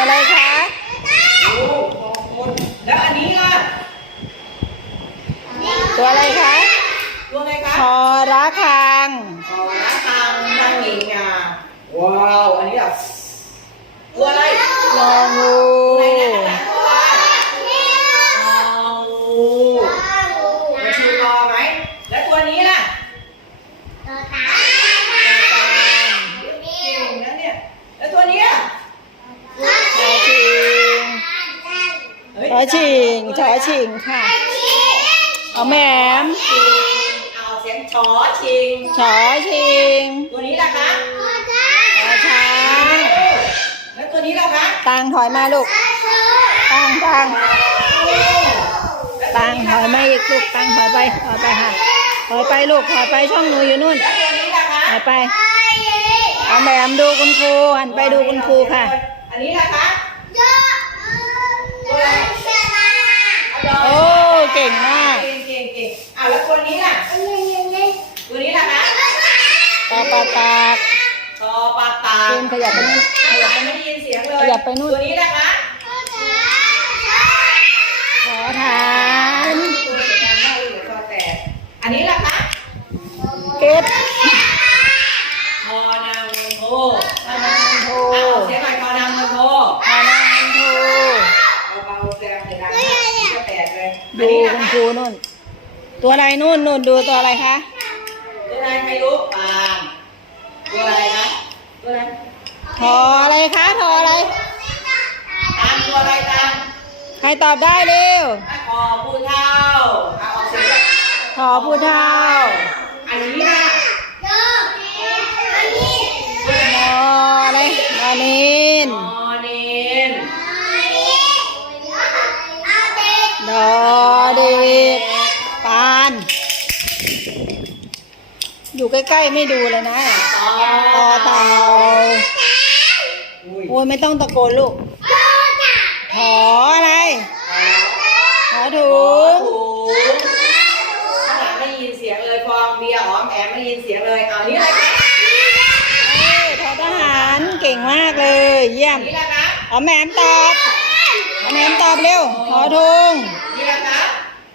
อะไรคะแล้วอันนี้ล่ะ ตัวอะไรคะ ตัวอะไรคะคอระคังคอระคังนั่งเงี้ยว้าว อันนี้แ่ะ ตัวอะไรงูตัวชูคอไหมแล้วตัวนี้ล่ะตัวตาอชิงชอชิงค่ะเอาแมมเอาเสียงชอชิงชอชิงตัวนี้ล่ะคะชองแล้วตัวนี้ล่ะคะตังถอยมาลูกตังตังตังถอยมาอีกลูกตังถอยไปถอยไปค่ะถอยไปลูก ถอยไปช่องหนูอยู่นู่นถอยไปเอาแมมดูคุณครูหันไปดูคุณครูค่ะอันนี้ล่ะคะตัวนี้ล่ะตัวนี้ล่ะคะตาปาตาตาปาตาเต็มขยับไปนู่นขยับไม่ได้ยินเสียงเลย ขยับไปนู่นตัวนี้ล่ะคะขอทานอันนี้ล่ะคะเก็บคอนาโมโทคอนาโมโทเสียงใหม่คอนาโมโทคอนาโมโทเบาๆแรงเสียงดังมากแปดเลยอันนี้ล่ะคะตัวอะไรนู่นนู่นดูตัวอะไรคะ ตัวอะไรใครรู้ปางตัวอะไรคะตัวอะไรทออะไรคะทออะไรตามตัวอะไรตามใครตอบได้เร็วทอผู้เท่าทอผู้เท่าอันนี้ันอยู่ใกล้ ๆไม่ดูเลยนะต่อต่าโอ้ยไม่ต้องตะโกนลูกตอาขออะไร ขอถุงเสียงเลยฟอง เบียอม แอมไม่ยินเสียงเลยอานี่เลยเอ้ยทอทหาร เก่งมากเลย เยี่ยมหอมแอมตอบหอมแอมตอบเร็วขอทุงนี่แหละครับ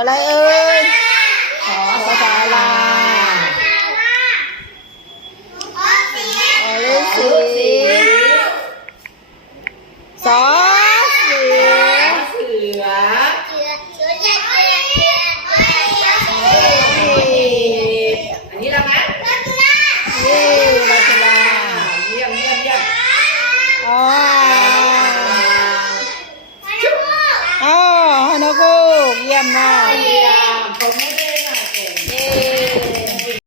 我来。Like, uh oh. am now.